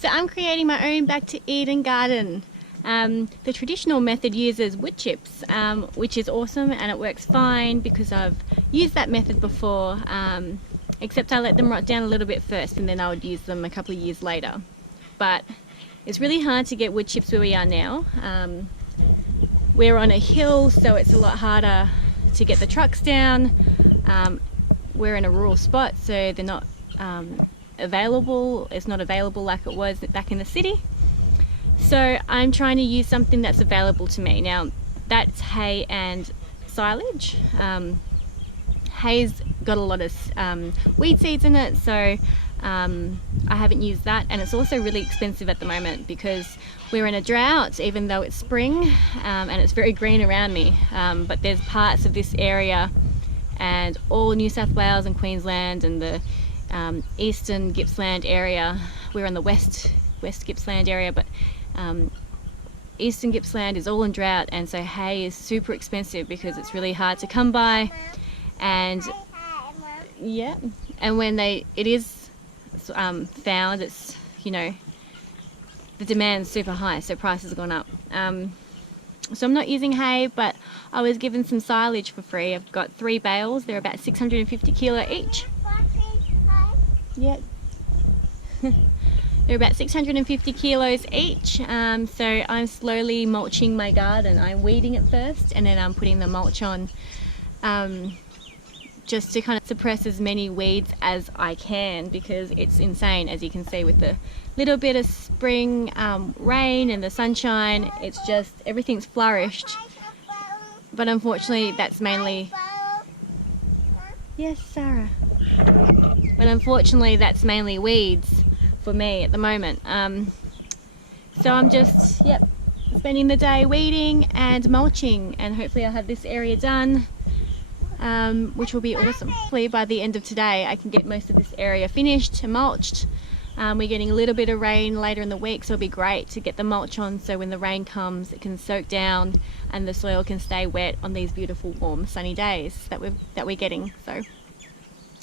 So I'm creating my own back to Eden garden. The traditional method uses wood chips, which is awesome and it works fine because I've used that method before, except I let them rot down a little bit first and then I would use them a couple of years later. But it's really hard to get wood chips where we are now. We're on a hill, so it's a lot harder to get the trucks down. We're in a rural spot, so they're not available. It's not available like it was back in the city. So I'm trying to use something that's available to me. Now that's hay and silage. Hay's got a lot of weed seeds in it, so I haven't used that, and it's also really expensive at the moment because we're in a drought even though it's spring, and it's very green around me, but there's parts of this area and all New South Wales and Queensland and the eastern Gippsland area. We're in the west Gippsland area, but eastern Gippsland is all in drought, and so hay is super expensive because it's really hard to come by. And yeah, and when it is found, it's, you know, the demand's super high, so prices have gone up. So I'm not using hay, but I was given some silage for free. I've got 3 bales. They're about 650 kilo each. Yeah. They're about 650 kilos each. So I'm slowly mulching my garden. I'm weeding it first and then I'm putting the mulch on, just to kind of suppress as many weeds as I can, because it's insane, as you can see, with the little bit of spring rain and the sunshine. It's just, everything's flourished, but unfortunately that's mainly, yes Sarah, but unfortunately that's mainly weeds for me at the moment. So I'm just, yep, spending the day weeding and mulching, and hopefully I'll have this area done, which will be awesome. Hopefully by the end of today I can get most of this area finished and mulched. We're getting a little bit of rain later in the week, so it'll be great to get the mulch on, so when the rain comes it can soak down and the soil can stay wet on these beautiful warm sunny days that we're getting. So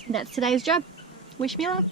that's today's job. Wish me luck.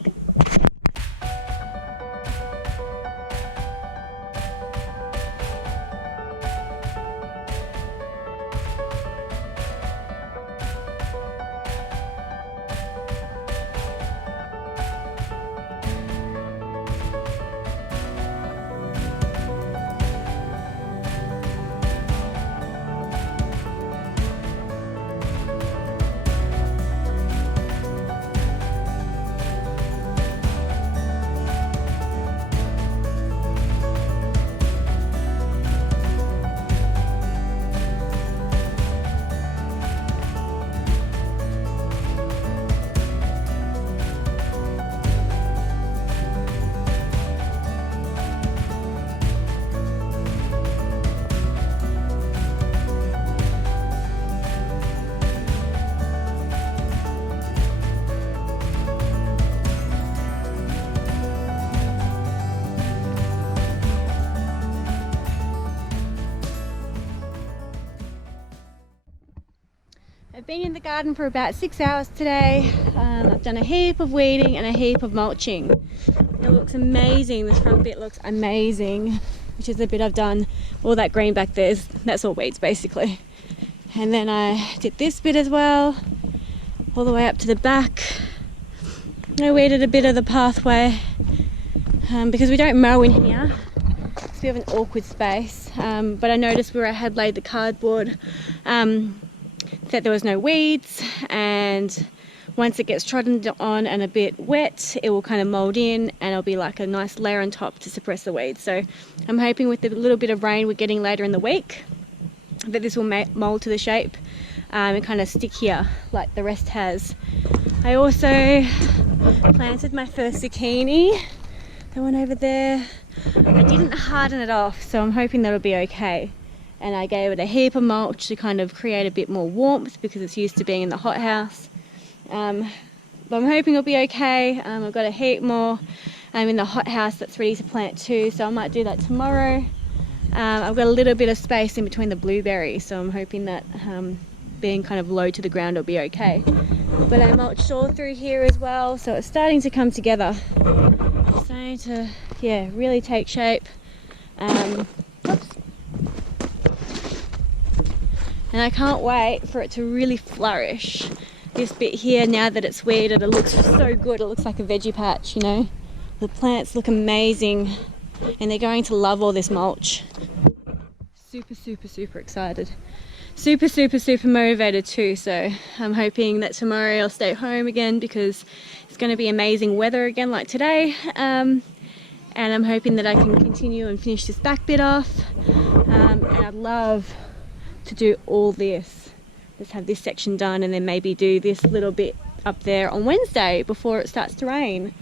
I've been in the garden for about 6 hours today. I've done a heap of weeding and a heap of mulching. It looks amazing. This front bit looks amazing, which is the bit I've done. All that green back there, that's all weeds basically. And then I did this bit as well, all the way up to the back. I weeded a bit of the pathway because we don't mow in here. It's a bit of an awkward space, but I noticed where I had laid the cardboard that there was no weeds, and once it gets trodden on and a bit wet, it will kind of mold in and it'll be like a nice layer on top to suppress the weeds. So I'm hoping with the little bit of rain we're getting later in the week that this will mold to the shape and kind of stick here like the rest has. I also planted my first zucchini, the one over there. I didn't harden it off, so I'm hoping that'll be okay. And I gave it a heap of mulch to kind of create a bit more warmth because it's used to being in the hothouse. But I'm hoping it'll be okay. I've got a heap more in the hothouse that's ready to plant too, so I might do that tomorrow. I've got a little bit of space in between the blueberries, so I'm hoping that being kind of low to the ground will be okay. But I mulched all through here as well, so it's starting to come together. It's starting to yeah, really take shape. Whoops. And I can't wait for it to really flourish. This bit here, now that it's weeded, it looks so good. It looks like a veggie patch, you know. The plants look amazing, and they're going to love all this mulch. Super, super, super excited. Super, super, super motivated too. So I'm hoping that tomorrow I'll stay home again because it's going to be amazing weather again like today. And I'm hoping that I can continue and finish this back bit off. And I'd love to do all this. Just have this section done and then maybe do this little bit up there on Wednesday before it starts to rain.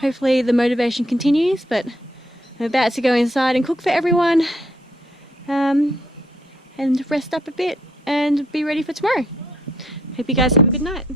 Hopefully the motivation continues, but I'm about to go inside and cook for everyone, and rest up a bit and be ready for tomorrow. Hope you guys have a good night.